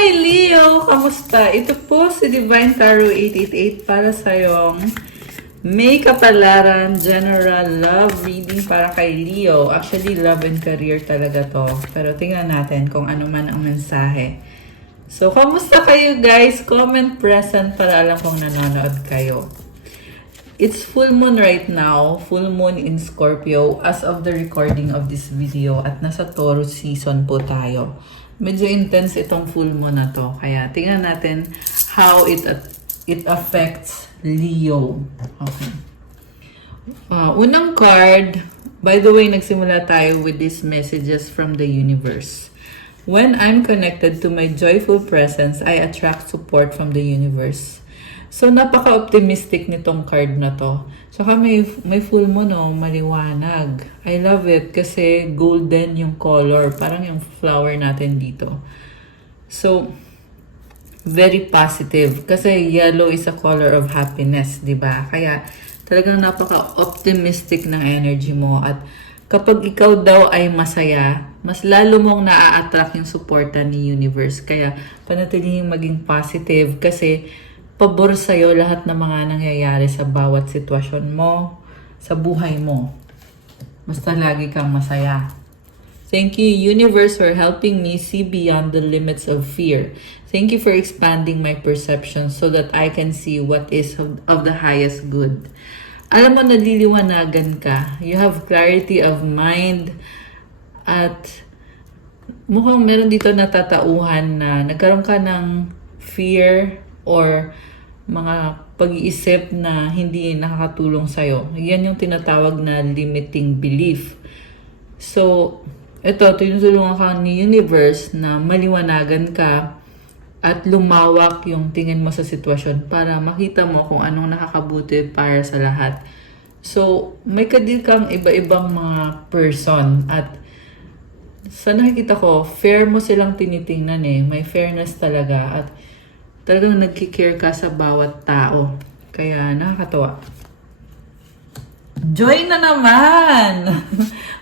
Hi, Leo! Kamusta? Ito po si Divine Tarot 888 para sa'yong may kapalaran general love reading para kay Leo. Actually, love and career talaga to. Pero tingnan natin kung ano man ang mensahe. So, kamusta kayo guys? Comment present para alam kong nanonood kayo. It's full moon right now. Full moon in Scorpio as of the recording of this video. At nasa Taurus season po tayo. Medyo intense itong full moon na to. Kaya tingnan natin how it affects Leo. Okay. Unang card. By the way, nagsimula tayo with these messages from the universe. When I'm connected to my joyful presence, I attract support from the universe. So, napaka-optimistic nitong card na to. Saka may full moon, no? Maliwanag. I love it kasi golden yung color. Parang yung flower natin dito. So, very positive. Kasi yellow is a color of happiness, di ba? Kaya talagang napaka-optimistic ng energy mo. At kapag ikaw daw ay masaya, mas lalo mong naa-attract yung suporta ni universe. Kaya panatilihing maging positive kasi pabor sa'yo lahat ng mga nangyayari sa bawat sitwasyon mo, sa buhay mo. Basta lagi kang masaya. Thank you, universe, for helping me see beyond the limits of fear. Thank you for expanding my perception so that I can see what is of the highest good. Alam mo, naliliwanagan ka. You have clarity of mind at mukhang meron dito natatauhan na nagkaroon ka ng fear or mga pag-iisip na hindi nakakatulong sa'yo. Yan yung tinatawag na limiting belief. So, ito, tinutulungan ka ni universe na maliwanagan ka at lumawak yung tingin mo sa sitwasyon para makita mo kung anong nakakabuti para sa lahat. So, may kadil kang iba-ibang mga person at sa nakikita ko, fair mo silang tinitingnan eh. May fairness talaga at talagang nagkikare ka sa bawat tao. Kaya nakakatawa. Joy na naman!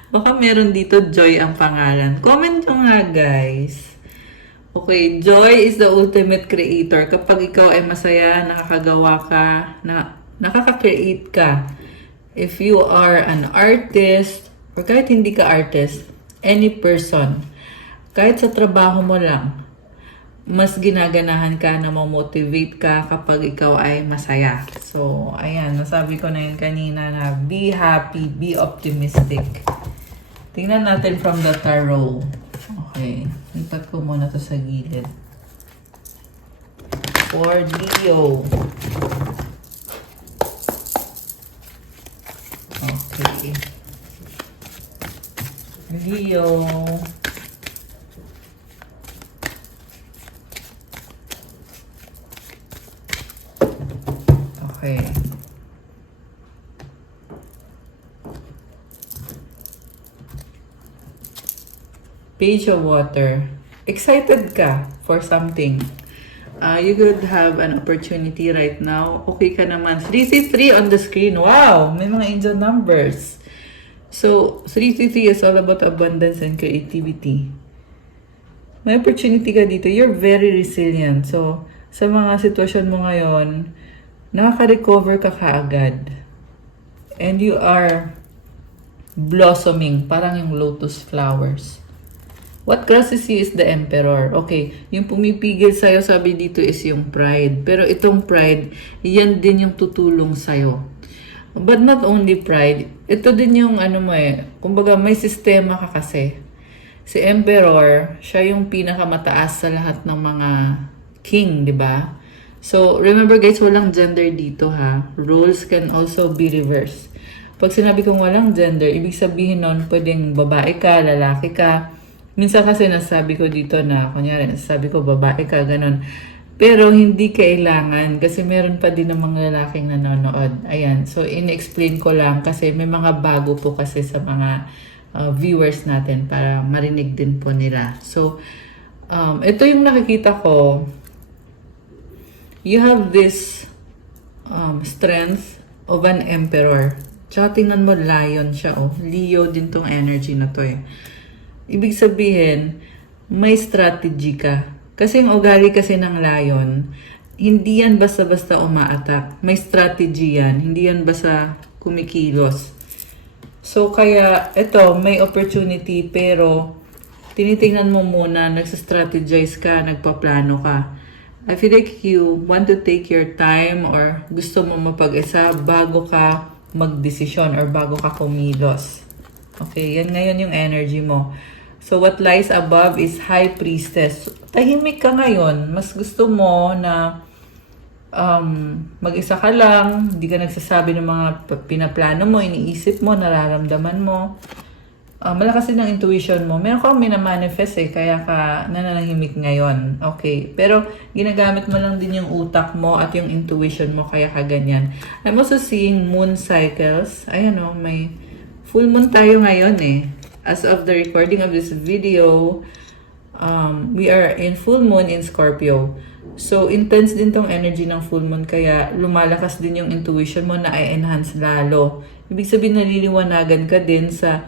Baka meron dito Joy ang pangalan. Comment nyo nga guys. Okay, Joy is the ultimate creator. Kapag ikaw ay masaya, nakakagawa ka, nakaka-create ka. If you are an artist, or kahit hindi ka artist, any person, kahit sa trabaho mo lang, mas ginaganahan ka na ma-motivate ka kapag ikaw ay masaya. So, ayan, nasabi ko na yun kanina na be happy, be optimistic. Tingnan natin from the tarot. Okay, lipat ko muna to sa gilid. For Leo. Okay. Leo. Okay. Page of Water. Excited ka for something. You could have an opportunity right now. Okay ka naman. 333 on the screen. Wow! May mga angel numbers. So, 333 is all about abundance and creativity. May opportunity ka dito. You're very resilient. So, sa mga sitwasyon mo ngayon, nakaka-recover ka kaagad. And you are blossoming, parang yung lotus flowers. What crosses you is the Emperor. Okay, yung pumipigil sa'yo, sabi dito is yung pride. Pero itong pride, yan din yung tutulong sa'yo. But not only pride, ito din yung ano mo eh, kumbaga may sistema ka kasi. Si Emperor, siya yung pinakamataas sa lahat ng mga king, di ba? So, remember guys, walang gender dito ha. Roles can also be reversed. Pag sinabi kong walang gender, ibig sabihin nun, pwedeng babae ka, lalaki ka. Minsan kasi nasabi ko dito na, kunyari, nasabi ko babae ka, ganun. Pero hindi kailangan kasi meron pa din ng mga lalaking nanonood. Ayan, so in-explain ko lang kasi may mga bago po kasi sa mga viewers natin para marinig din po nila. So, ito yung nakikita ko. You have this strength of an emperor. Tsaka tingnan mo, lion siya, oh. Leo din tong energy na to, eh. Ibig sabihin, may strategy ka. Kasi yung ugali kasi ng lion, hindi yan basta-basta umaatak. May strategy yan. Hindi yan basta kumikilos. So, kaya, ito, may opportunity, pero tinitingnan mo muna, nagsa-strategize ka, nagpaplano ka. I feel like you want to take your time or gusto mo mapag-isa bago ka magdesisyon or bago ka kumilos. Okay, yan ngayon yung energy mo. So, what lies above is High Priestess. Tahimik ka ngayon. Mas gusto mo na mag-isa ka lang, hindi ka nagsasabi ng mga pinaplano mo, iniisip mo, nararamdaman mo. Malakas din ang intuition mo. Meron kang minamanifest kaya ka nananahimik ngayon. Okay. Pero, ginagamit mo lang din yung utak mo at yung intuition mo kaya ka ganyan. I'm also seeing moon cycles. Ayan o, may full moon tayo ngayon As of the recording of this video, we are in full moon in Scorpio. So, intense din tong energy ng full moon kaya lumalakas din yung intuition mo na i-enhance lalo. Ibig sabihin naliliwanagan ka din sa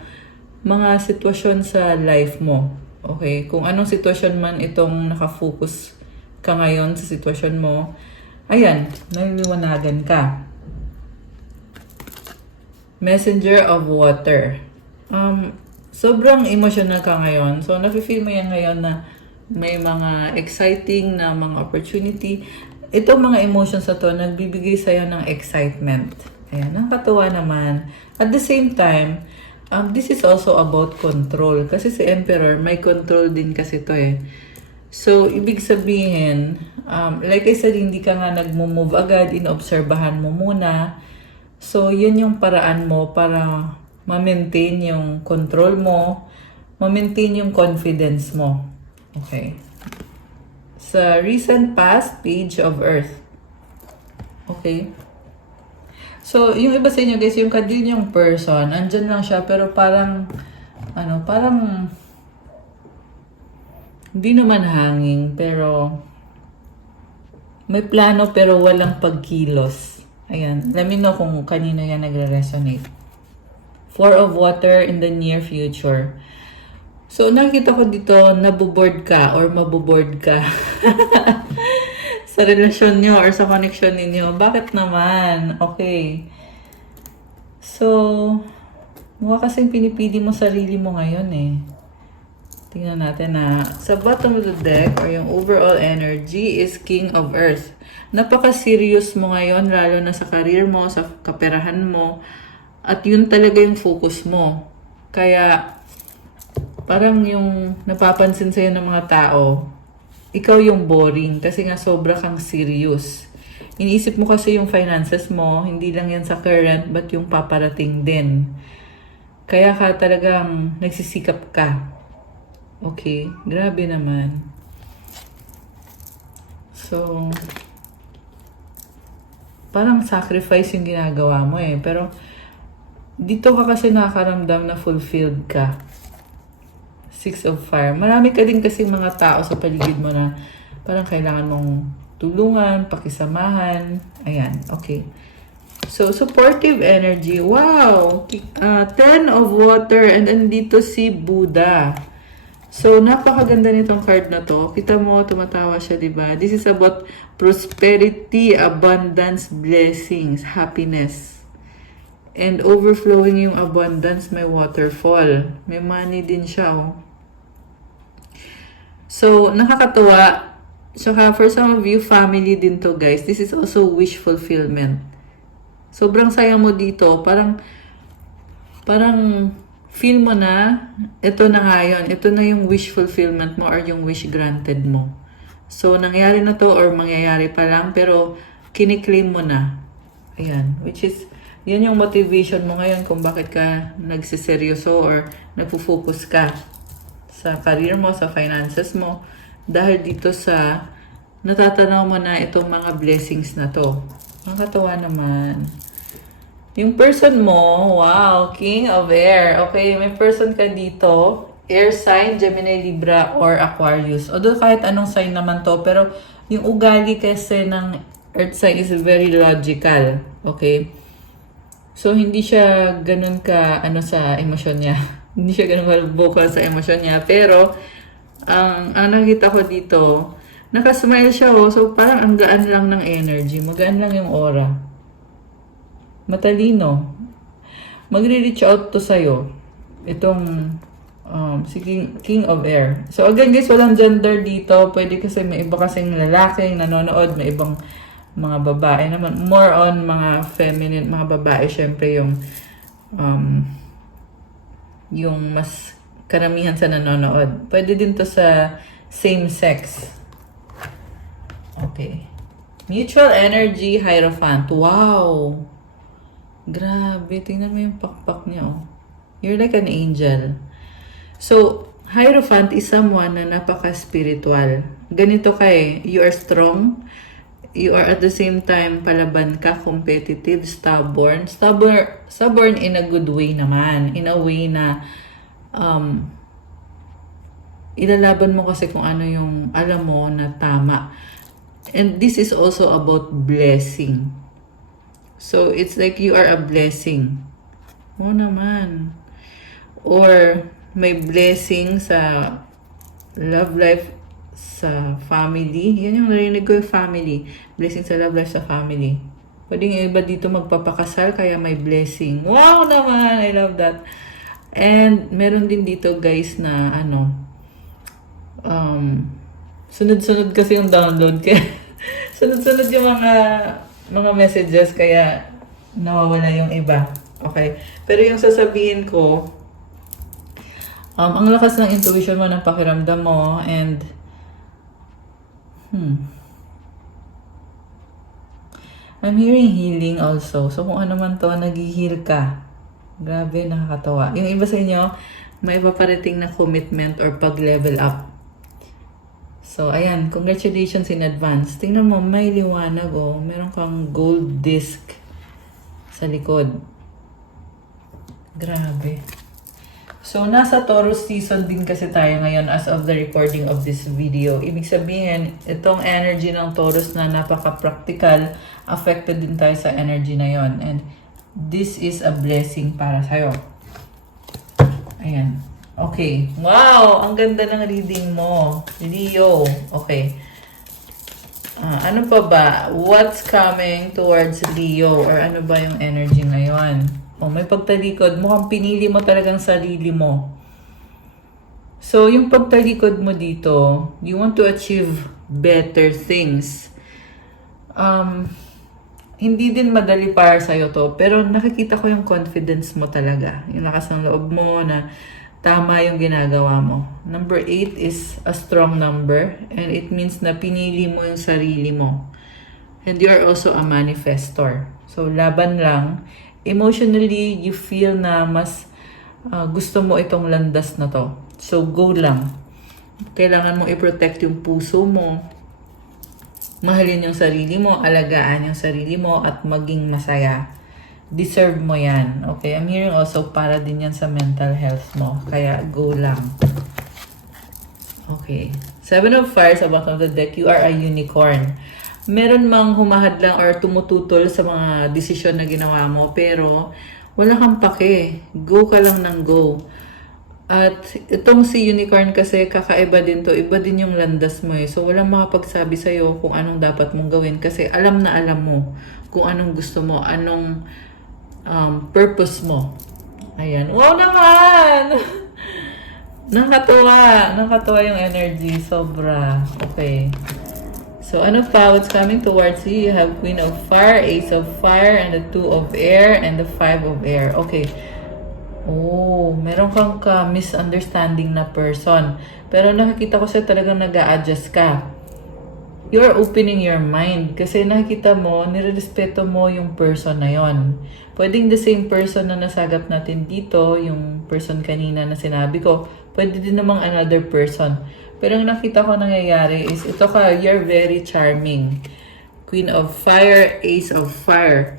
mga sitwasyon sa life mo. Okay? Kung anong sitwasyon man itong nakafocus ka ngayon sa sitwasyon mo, ayan, naliliwanagan ka. Messenger of Water. Sobrang emotional ka ngayon. So, nafe-feel mo yan ngayon na may mga exciting na mga opportunity. Itong mga emotions na to, nagbibigay sa'yo ng excitement. Ayan, nakakatuwa naman. At the same time, this is also about control. Kasi si Emperor, may control din kasi to So, ibig sabihin, like I said, hindi ka nga nagmo-move agad, inobserbahan mo muna. So, yun yung paraan mo para ma-maintain yung control mo, ma-maintain yung confidence mo. Okay. Sa recent past, Page of Earth. Okay. So, yung iba sa inyo guys, yung kadinyong person, andyan lang siya, pero parang, parang, hindi naman hanging, pero, may plano pero walang pagkilos. Ayan. Let me know kung kanino yan nagre-resonate. Four of Water in the near future. So, nakita ko dito, naboboard ka or maboboard ka sa relasyon nyo or sa connection ninyo. Bakit naman? Okay. So, mukha kasing pinipili mo sarili mo ngayon Tingnan natin sa bottom of the deck or yung overall energy is King of Earth. Napaka-serious mo ngayon, lalo na sa career mo, sa kaperahan mo. At yun talaga yung focus mo. Kaya, parang yung napapansin sa'yo ng mga tao, ikaw yung boring kasi nga sobra kang serious. Iniisip mo kasi yung finances mo, hindi lang yan sa current, but yung paparating din. Kaya ka talagang nagsisikap ka. Okay, grabe naman. So, parang sacrifice yung ginagawa mo pero dito ka kasi nakakaramdam na fulfilled ka. Six of Fire. Marami ka din kasi mga tao sa paligid mo na parang kailangan mong tulungan, pakisamahan. Ayan, okay. So, supportive energy. Wow! 10 of Water and then dito si Buddha. So, napakaganda nitong card na to. Kita mo, tumatawa siya, diba? This is about prosperity, abundance, blessings, happiness. And overflowing yung abundance, may waterfall. May money din siya, So, nakakatuwa. Saka, for some of you, family din to, guys. This is also wish fulfillment. Sobrang saya mo dito. Parang feel mo na, ito na nga yun. Ito na yung wish fulfillment mo or yung wish granted mo. So, nangyari na to or mangyayari pa lang, pero kiniklaim mo na. Ayan. Which is, yan yung motivation mo ngayon kung bakit ka nagsiseryoso or nagpo-focus ka sa career mo, sa finances mo. Dahil dito sa natatanaw mo na itong mga blessings na to. Nakakatawa naman. Yung person mo, wow, King of Air. Okay, may person ka dito. Air sign, Gemini, Libra, or Aquarius. Although kahit anong sign naman to, pero yung ugali kasi ng Earth sign is very logical. Okay? So, hindi siya ganun ka, sa emosyon niya. Hindi siya ganun ka vocal sa emosyon niya. Pero, ang nakita ko dito, Nakasmile siya, oh. So, parang ang gaan lang ng energy. Magaan lang yung aura. Matalino. Magre-reach out to sa'yo. Itong si King of Air. So, again guys, walang gender dito. Pwede kasi may iba kasing lalaki nanonood. May ibang mga babae naman. More on mga feminine, mga babae. Syempre yung mas karamihan sa nanonood. Pwede din to sa same sex. Okay. Mutual Energy Hierophant. Wow! Grabe. Tingnan mo yung pakpak niya, oh. You're like an angel. So, Hierophant is someone na napaka-spiritual. Ganito ka eh. You are strong. You are at the same time palaban ka, competitive, stubborn. Stubborn in a good way naman. In a way na ilalaban mo kasi kung ano yung alam mo na tama. And this is also about blessing. So, it's like you are a blessing. Oo naman. Or, may blessing sa love life, sa family. Yan yung narinig ko, yung family. Blessing sa love life, sa family. Pwede yung iba dito magpapakasal, kaya may blessing. Wow naman! I love that. And, meron din dito, guys, na sunod-sunod kasi yung download. Kaya, sunod-sunod yung mga messages, kaya nawawala yung iba. Okay? Pero yung sasabihin ko, ang lakas ng intuition mo, ng pakiramdam mo, and I'm hearing healing also. So, kung ano man to, nag-heal ka. Grabe, nakakatawa. Yung iba sa inyo, may paparating na commitment or pag-level up. So, ayan. Congratulations in advance. Tingnan mo, may liwanag, oh. Meron kang gold disc sa likod. Grabe. So, nasa Taurus season din kasi tayo ngayon as of the recording of this video. Ibig sabihin, itong energy ng Taurus na napaka-practical, affected din tayo sa energy na yon. And this is a blessing para sa'yo. Ayan. Okay. Wow! Ang ganda ng reading mo. Leo. Okay. Ano pa ba? What's coming towards Leo? Or ano ba yung energy ngayon? May pagtalikod. Mukhang pinili mo talagang sarili mo. So, yung pagtalikod mo dito, you want to achieve better things. Hindi din madali para sa'yo to, pero nakikita ko yung confidence mo talaga. Yung lakas ng loob mo na tama yung ginagawa mo. Number 8 is a strong number, and it means na pinili mo yung sarili mo. And you are also a manifestor. So, laban lang. Emotionally, you feel na mas gusto mo itong landas na to. So, go lang. Kailangan mo i-protect yung puso mo. Mahalin yung sarili mo, alagaan yung sarili mo, at maging masaya. Deserve mo yan. Okay? I'm hearing also para din yan sa mental health mo. Kaya, go lang. Okay. 7 of Fire sa bottom of the deck. You are a unicorn. Meron mang humahadlang or tumututol sa mga desisyon na ginawa mo, pero wala kang pake. Go ka lang ng go. At itong si Unicorn kasi kakaiba din to. Iba din yung landas mo eh. So walang makapagsabi sa'yo kung anong dapat mong gawin kasi alam na alam mo kung anong gusto mo, anong purpose mo. Ayan. Wow naman! Nakatuwa. Nakatuwa yung energy. Sobra. Okay. So, ano pa? What's coming towards you? You have Queen of Fire, Ace of Fire, and the 2 of Air, and the 5 of Air. Okay. Oh, meron kang misunderstanding na person. Pero nakikita ko siya talagang nag-a-adjust ka. You're opening your mind. Kasi nakikita mo, nirerespeto mo yung person na yon. Pwedeng the same person na nasagap natin dito, yung person kanina na sinabi ko, pwede din namang another person. Pero ang nakita ko nangyayari is, ito ka, you're very charming. Queen of Fire, Ace of Fire.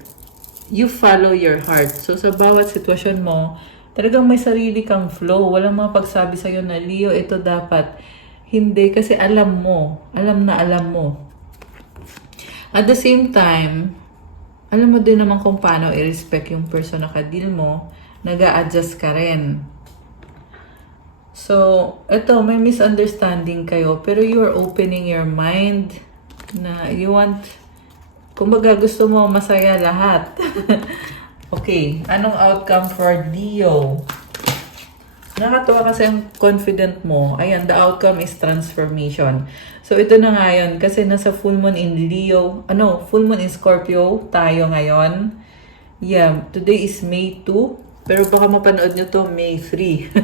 You follow your heart. So, sa bawat sitwasyon mo, talagang may sarili kang flow. Walang mga pagsabi sa'yo na, Leo, ito dapat. Hindi, kasi alam mo. Alam na alam mo. At the same time, alam mo din naman kung paano i-respect yung person na kadil mo. Nag-a-adjust ka rin. So, ito, may misunderstanding kayo, pero you're opening your mind na you want, kumbaga gusto mo masaya lahat. Okay, anong outcome for Leo? Nakatuwa kasi ang confident mo. Ayan, the outcome is transformation. So, ito na nga yun. Kasi nasa full moon in Leo. Full moon in Scorpio tayo ngayon. Yeah, today is May 2. Pero baka mapanood nyo to May 3.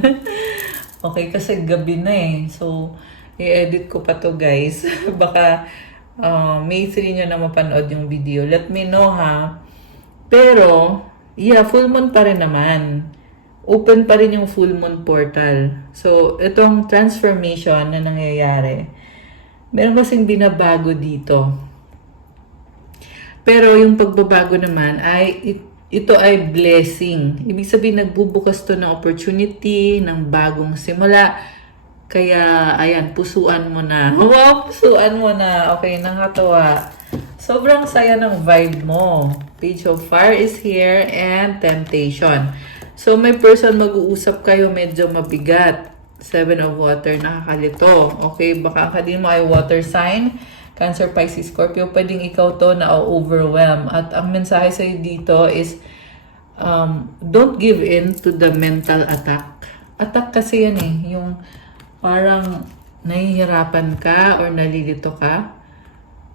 Okay, kasi gabi na eh. So, i-edit ko pa to guys. Baka May 3 nyo na mapanood yung video. Let me know ha. Pero, yeah, full moon pa rin naman. Open pa rin yung full moon portal. So, itong transformation na nangyayari, meron kasing binabago dito. Pero yung pagbabago naman ay, ito ay blessing. Ibig sabihin, nagbubukas to ng opportunity, ng bagong simula. Kaya, ayan, pusuan mo na. Wow, pusuan mo na. Okay, nakakatawa. Sobrang saya ng vibe mo. Page of Fire is here and Temptation. So, may person mag-uusap kayo medyo mabigat. 7 of Water, nakakalito. Okay, baka ang kanina mo ay water sign. Cancer, Pisces, Scorpio. Pwedeng ikaw to na overwhelm. At ang mensahe sa'yo dito is, don't give in to the mental attack. Attack kasi yan eh. Yung parang nahihirapan ka or nalilito ka.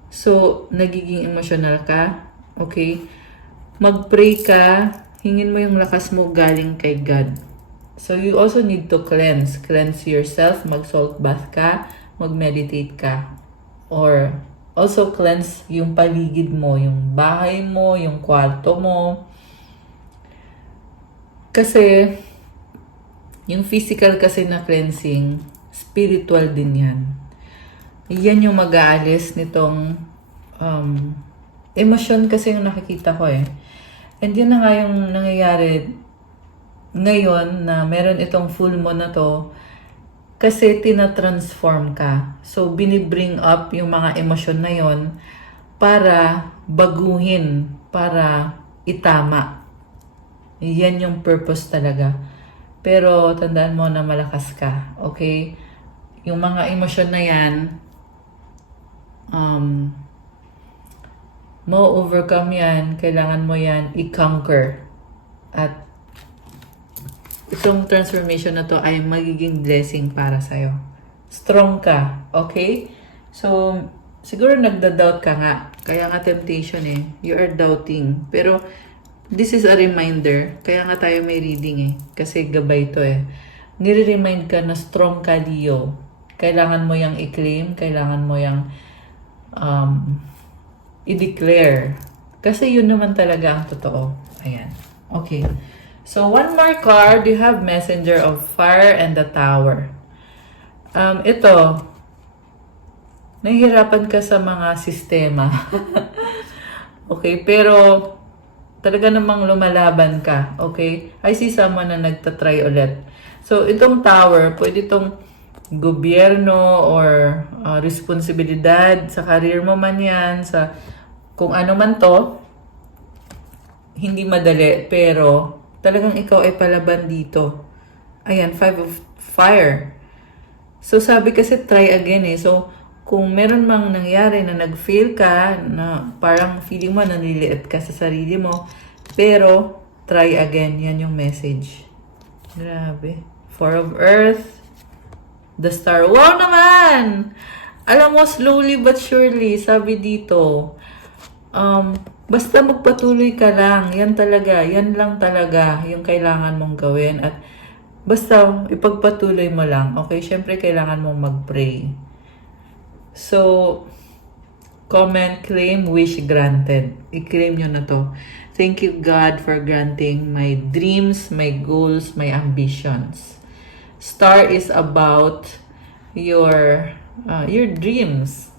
So, nagiging emotional ka. Okay? Mag-pray ka. Hingin mo yung lakas mo galing kay God. So, you also need to cleanse. Cleanse yourself. Mag-salt bath ka. Mag-meditate ka. Or, also cleanse yung paligid mo. Yung bahay mo, yung kwarto mo. Kasi, yung physical kasi na cleansing, spiritual din yan. Yan yung mag-aalis nitong emosyon kasi yung nakikita ko eh. And yun na nga yung nangyayari ngayon na meron itong full moon na to kasi tina-transform ka. So, binibring up yung mga emosyon na yon para baguhin, para itama. Yan yung purpose talaga. Pero, tandaan mo na malakas ka. Okay? Yung mga emosyon na yan, ma-overcome yan, kailangan mo yan i-conquer. At itong transformation na to ay magiging blessing para sa'yo. Strong ka, okay? So, siguro nagda-doubt ka nga. Kaya nga temptation eh. You are doubting. Pero, this is a reminder. Kaya nga tayo may reading eh. Kasi gabay to eh. Nire-remind ka na strong ka, Leo. Kailangan mo yung i-claim. Kailangan mo yung i-declare. Kasi yun naman talaga ang totoo. Ayan. Okay. So, one more card. You have Messenger of Fire and the Tower. Ito, nahihirapan ka sa mga sistema. Okay, pero talaga namang lumalaban ka. Okay? I see someone na nagtatry ulit. So, itong Tower, pwede itong gobyerno or responsibilidad sa career mo man yan, sa kung ano man to, hindi madali, pero talagang ikaw ay palaban dito. Ayan, 5 of Fire. So, sabi kasi try again eh. So, kung meron mang nangyari na nag-fail ka, na parang feeling mo nanliliit ka sa sarili mo, pero try again. Yan yung message. Grabe. 4 of Earth. The Star. Wow naman! Alam mo, slowly but surely, sabi dito, basta magpatuloy ka lang. Yan talaga. Yan lang talaga yung kailangan mong gawin. At basta ipagpatuloy mo lang. Okay? Siyempre, kailangan mong mag-pray. So, comment, claim, wish granted. I-claim nyo na to. Thank you, God, for granting my dreams, my goals, my ambitions. Star is about your dreams.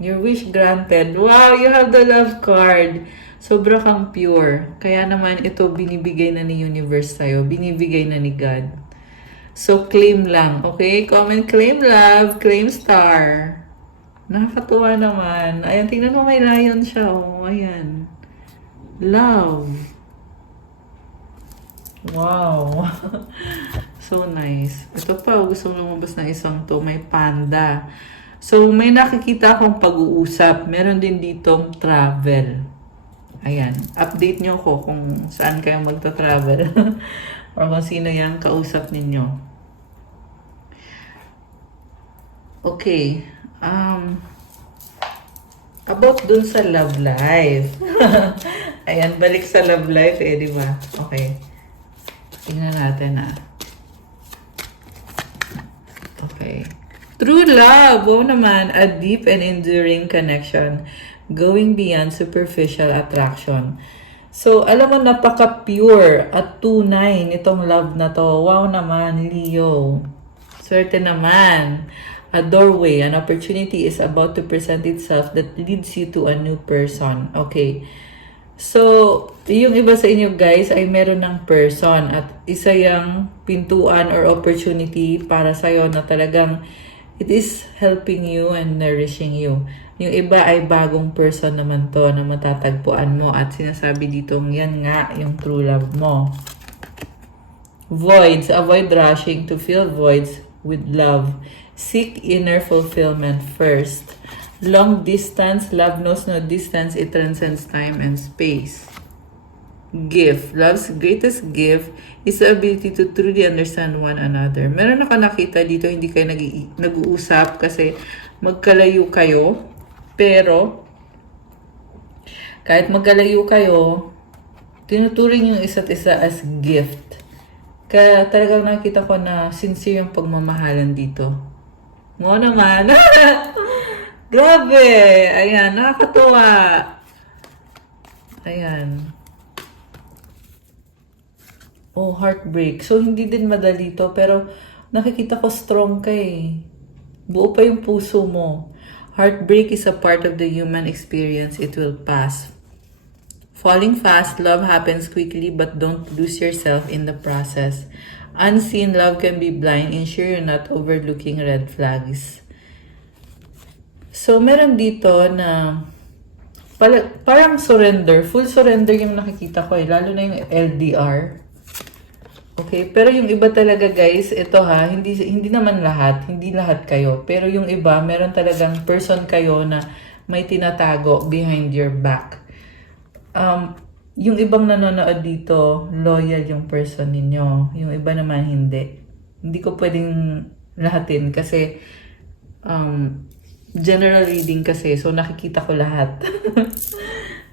Your wish granted. Wow, you have the love card. Sobra kang pure. Kaya naman ito binibigay na ni universe sa'yo. Binibigay na ni God. So, claim lang. Okay? Comment, claim love, claim star. Nakakatuwa naman. Ayan, tingnan mo, may lion siya. Oh, ayan. Love. Wow. So nice. Ito pa, gusto kong lumabas na isang to. May panda. So, may nakikita akong pag-uusap. Meron din ditong travel. Ayan. Update nyo ko kung saan kayo magta-travel. Or kung sino yung kausap ninyo. Okay. About dun sa love life. Ayan, balik sa love life di ba? Okay. Tingnan natin Okay. True love, wow naman, a deep and enduring connection going beyond superficial attraction. So, alam mo, napaka-pure at tunay nitong love na to. Wow naman, Leo. Swerte naman. A doorway, an opportunity is about to present itself that leads you to a new person. Okay. So, yung iba sa inyo guys ay meron ng person at isa yung pintuan or opportunity para sa'yo na talagang it is helping you and nourishing you. Yung iba ay bagong person naman to na matatagpuan mo at sinasabi ditong yan nga yung true love mo. Voids, avoid rushing to fill voids with love. Seek inner fulfillment first. Long distance, love knows no distance, it transcends time and space. Gift. Love's greatest gift is the ability to truly understand one another. Meron ako nakita dito, hindi kayo nag-uusap kasi magkalayo kayo. Pero, kahit magkalayo kayo, tinuturing yung isa't isa as gift. Kaya talagang nakita ko na sincere yung pagmamahalan dito. Mo naman. Grabe! Ayan, nakakatuwa. Ayan. Oh, heartbreak. So, hindi din madali to. Pero, nakikita ko strong ka eh. Buo pa yung puso mo. Heartbreak is a part of the human experience. It will pass. Falling fast, love happens quickly, but don't lose yourself in the process. Unseen love can be blind. Ensure you're not overlooking red flags. So, meron dito na parang surrender. Full surrender yung nakikita ko eh. Lalo na yung LDR. Okay, pero yung iba talaga guys, ito hindi naman lahat, hindi lahat kayo. Pero yung iba, meron talagang person kayo na may tinatago behind your back. Yung ibang nanonood dito, loyal yung person ninyo. Yung iba naman hindi. Hindi ko pwedeng lahatin kasi general reading kasi, so nakikita ko lahat.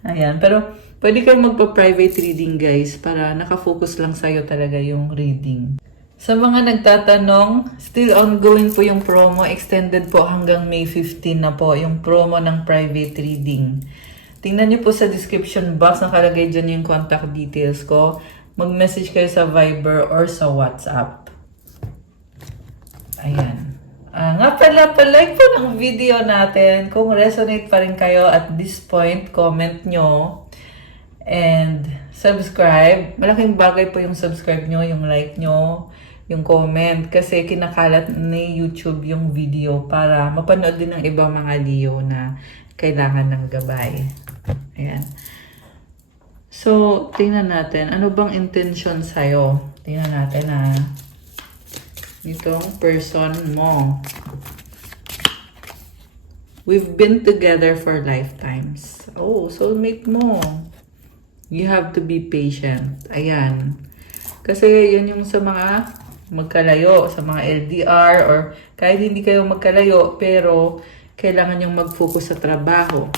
Ayan, pero pwede kayong magpa-private reading guys para nakafocus lang sa'yo talaga yung reading. Sa mga nagtatanong, still ongoing po yung promo. Extended po hanggang May 15 na po yung promo ng private reading. Tingnan nyo po sa description box, nakalagay dyan yung contact details ko. Mag-message kayo sa Viber or sa WhatsApp. Ayan. Nga pala, like po ng video natin. Kung resonate pa rin kayo at this point, comment nyo. And subscribe. Malaking bagay po yung subscribe nyo, yung like nyo, yung comment. Kasi kinakalat ni YouTube yung video para mapanood din ng ibang mga Leo na kailangan ng gabay. Ayan. So, tingnan natin. Ano bang intention sa'yo? Tingnan natin itong person mo. We've been together for lifetimes. Oh, soulmate mo. You have to be patient. Ayan. Kasi yan yung sa mga magkalayo, sa mga LDR, or kahit hindi kayo magkalayo, pero kailangan yung mag-focus sa trabaho,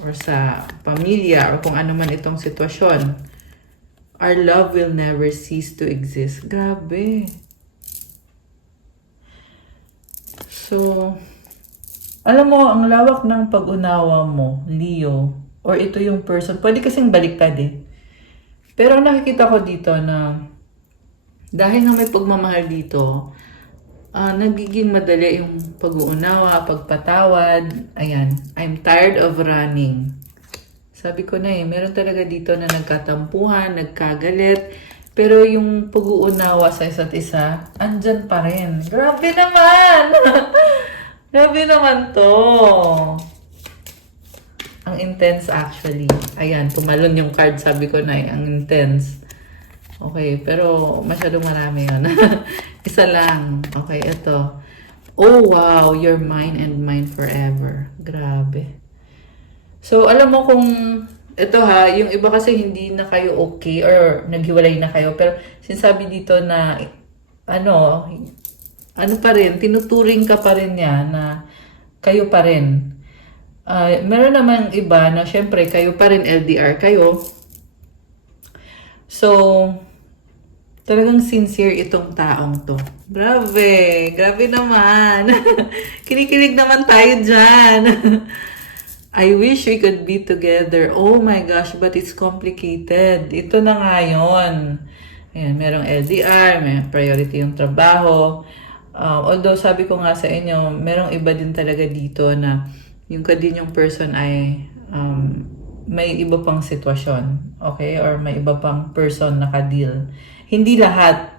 or sa pamilya, or kung ano man itong sitwasyon. Our love will never cease to exist. Grabe. So, alam mo, ang lawak ng pag-unawa mo, Leo, or ito yung person, pwede kasing baliktad eh. Pero nakikita ko dito na dahil nga may pagmamahal dito, nagiging madali yung pag-uunawa, pagpatawad. Ayan, I'm tired of running. Sabi ko na meron talaga dito na nagkatampuhan, nagkagalit, pero yung pag-uunawa sa isa't isa, andyan pa rin. Grabe naman! Grabe naman to! Ang intense actually. Ayan, tumalon yung card, sabi ko na ang intense. Okay, pero masyadong marami yun. Isa lang. Okay, ito. Oh, wow, you're mine and mine forever. Grabe. So, alam mo kung ito ha, yung iba kasi hindi na kayo okay or naghiwalay na kayo. Pero sinasabi dito na ano, ano pa rin, tinuturing ka pa rin niya na kayo pa rin. Meron namang iba na syempre kayo pa rin LDR kayo. So, talagang sincere itong taong to. Grabe, grabe naman. Kinikilig naman tayo dyan. I wish we could be together. Oh my gosh, but it's complicated. Ito na nga yun. Ayan, merong LDR, may priority yung trabaho. Although sabi ko nga sa inyo, merong iba din talaga dito na yung kadinyong person ay may iba pang sitwasyon. Okay? Or may iba pang person na ka-deal. Hindi lahat.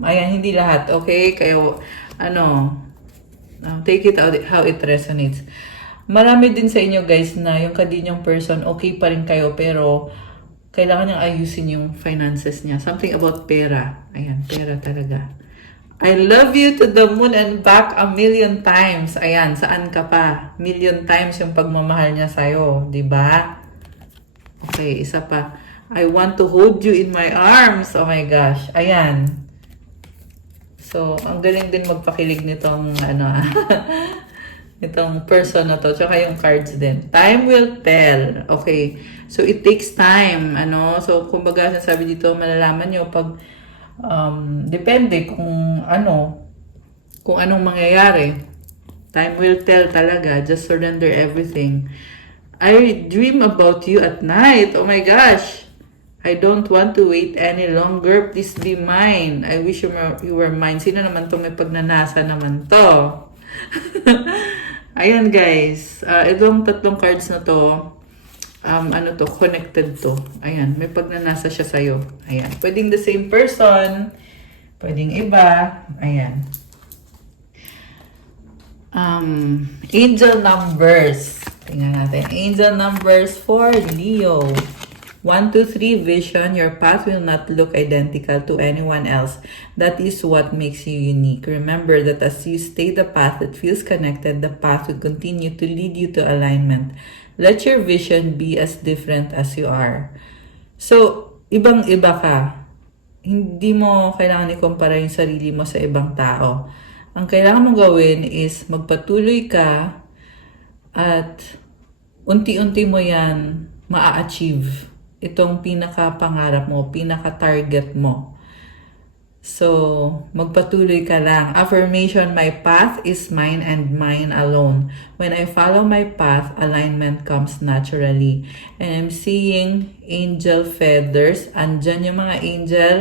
Ayan, hindi lahat. Okay? Kaya, take it out how it resonates. Marami din sa inyo guys na yung kadinyong person, okay pa rin kayo, pero kailangan niyang ayusin yung finances niya. Something about pera. Ayan, pera talaga. I love you to the moon and back 1,000,000 times. Ayan, saan ka pa? 1,000,000 times yung pagmamahal niya sa'yo. Diba? Okay, isa pa. I want to hold you in my arms. Oh my gosh. Ayan. So, ang galing din magpakilig nitong itong person na to, tsaka yung cards din. Time will tell. Okay. So, it takes time. So, kumbaga, sabi dito, malalaman nyo pag, depende kung anong mangyayari. Time will tell talaga. Just surrender everything. I dream about you at night. Oh my gosh. I don't want to wait any longer. Please be mine. I wish you were mine. Sino naman to? May pagnanasa naman to. Ayan guys, itong tatlong cards na to, connected to. Ayan, may pagnanasa siya sa'yo. Ayan, pwedeng the same person, pwedeng iba. Ayan. Angel numbers. Tingnan natin. Angel numbers for Leo. 1, 2, 3, vision. Your path will not look identical to anyone else. That is what makes you unique. Remember that as you stay the path that feels connected, the path will continue to lead you to alignment. Let your vision be as different as you are. So, ibang-iba ka. Hindi mo kailangan ikumpara yung sarili mo sa ibang tao. Ang kailangan mong gawin is magpatuloy ka at unti-unti mo yan maa-achieve. Itong pinaka-pangarap mo, pinaka-target mo. So, magpatuloy ka lang. Affirmation, my path is mine and mine alone. When I follow my path, alignment comes naturally. And I'm seeing angel feathers. Andyan yung mga angel,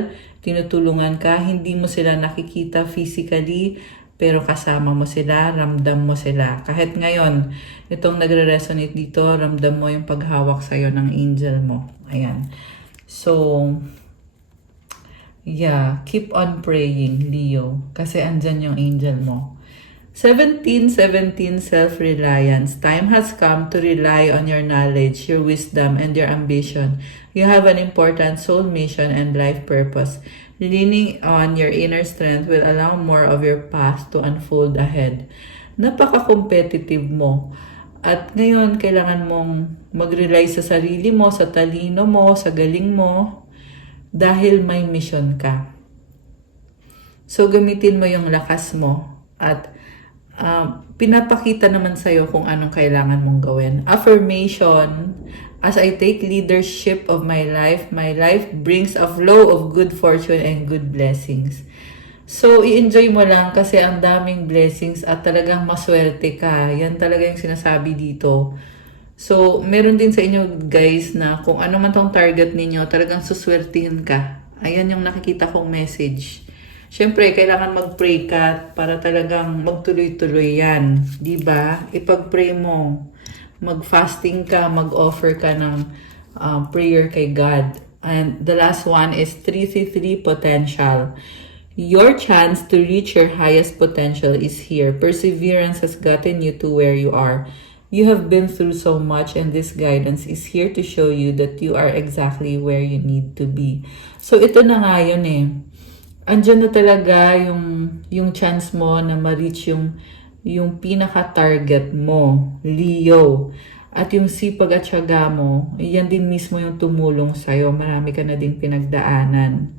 tinutulungan ka. Hindi mo sila nakikita physically, pero kasama mo sila, ramdam mo sila. Kahit ngayon, itong nagre-resonate dito, ramdam mo yung paghawak sa'yo ng angel mo. Ayan. So, yeah, keep on praying, Leo. Kasi andyan yung angel mo. 1717 self-reliance. Time has come to rely on your knowledge, your wisdom, and your ambition. You have an important soul mission and life purpose. Leaning on your inner strength will allow more of your path to unfold ahead. Napaka-competitive mo. At ngayon, kailangan mong mag-rely sa sarili mo, sa talino mo, sa galing mo, dahil may mission ka. So, gamitin mo yung lakas mo at pinapakita naman sa'yo kung anong kailangan mong gawin. Affirmation, as I take leadership of my life brings a flow of good fortune and good blessings. So, i-enjoy mo lang kasi ang daming blessings at talagang maswerte ka. Yan talaga yung sinasabi dito. So, meron din sa inyo guys na kung ano man tong target ninyo, talagang suswertihin ka. Ayan yung nakikita kong message. Siyempre, kailangan mag-pray ka para talagang magtuloy-tuloy yan. Diba? Ipag-pray mo. Mag-fasting ka, mag-offer ka ng prayer kay God. And the last one is 333 potential. Your chance to reach your highest potential is here. Perseverance has gotten you to where you are. You have been through so much, and this guidance is here to show you that you are exactly where you need to be. So ito na nga yun eh. Andyan na talaga yung chance mo na ma-reach yung pinaka-target mo, Leo. At yung sipag at syaga mo, yan din mismo yung tumulong sa'yo. Marami ka na din pinagdaanan.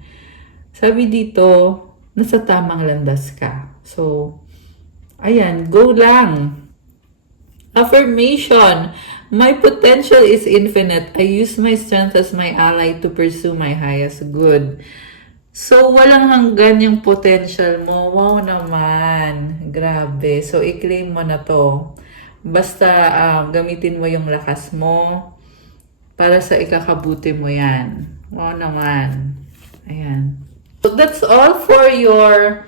Sabi dito, nasa tamang landas ka. So, ayan, go lang. Affirmation. My potential is infinite. I use my strength as my ally to pursue my highest good. So, walang hanggan yung potential mo. Wow naman. Grabe. So, i-claim mo na to. Basta gamitin mo yung lakas mo para sa ikakabuti mo yan. Wow naman. Ayan. So, that's all for your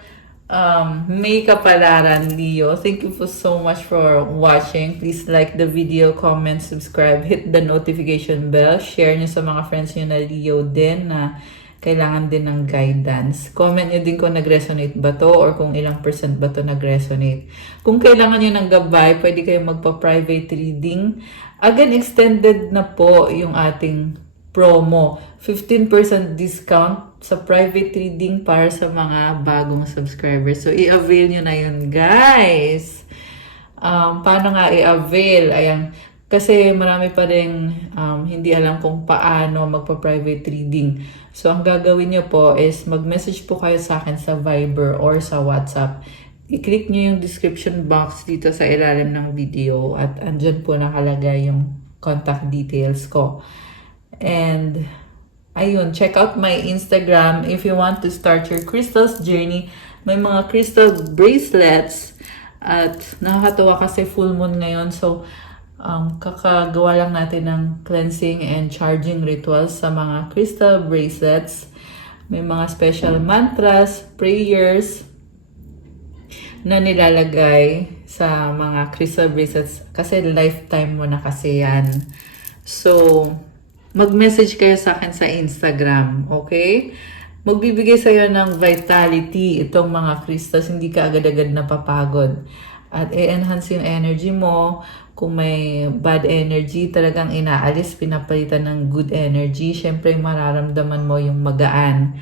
May Kapalaran, Leo. Thank you so much for watching. Please like the video, comment, subscribe, hit the notification bell, share nyo sa mga friends nyo na Leo din na kailangan din ng guidance. Comment nyo din kung nag-resonate ba to or kung ilang percent ba to nag-resonate. Kung kailangan nyo ng gabay, pwede kayo magpa-private reading. Again, extended na po yung ating promo. 15% discount sa private reading para sa mga bagong subscribers. So, i-avail nyo na yun, guys. Paano nga i-avail? Ayan. Kasi marami pa rin hindi alam kung paano magpa-private reading. So, ang gagawin nyo po is mag-message po kayo sa akin sa Viber or sa WhatsApp. I-click nyo yung description box dito sa ilalim ng video at andyan po nakalagay yung contact details ko. And, ayun, check out my Instagram if you want to start your crystals journey. May mga crystal bracelets at nakakatawa kasi full moon ngayon. So, kakagawa lang natin ng cleansing and charging rituals sa mga crystal bracelets. May mga special mantras, prayers na nilalagay sa mga crystal bracelets kasi lifetime mo na kasi yan. So, mag-message kayo sa akin sa Instagram, okay? Magbibigay sa'yo ng vitality itong mga crystals, hindi ka agad-agad napapagod. At i-enhance yung energy mo. Kung may bad energy, talagang inaalis, pinapalitan ng good energy. Siyempre, mararamdaman mo yung magaan.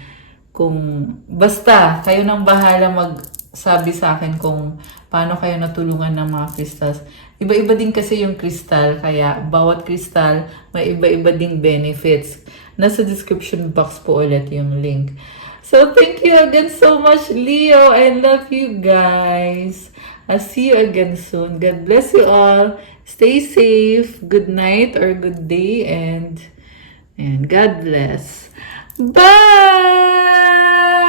Basta, kayo nang bahala magsabi sa akin kung paano kayo natulungan ng mga crystals. Iba-iba din kasi yung crystal, kaya bawat crystal may iba-iba ding benefits. Nasa description box po ulit yung link. So, thank you again so much, Leo. I love you guys. I'll see you again soon. God bless you all. Stay safe. Good night or good day. And God bless. Bye!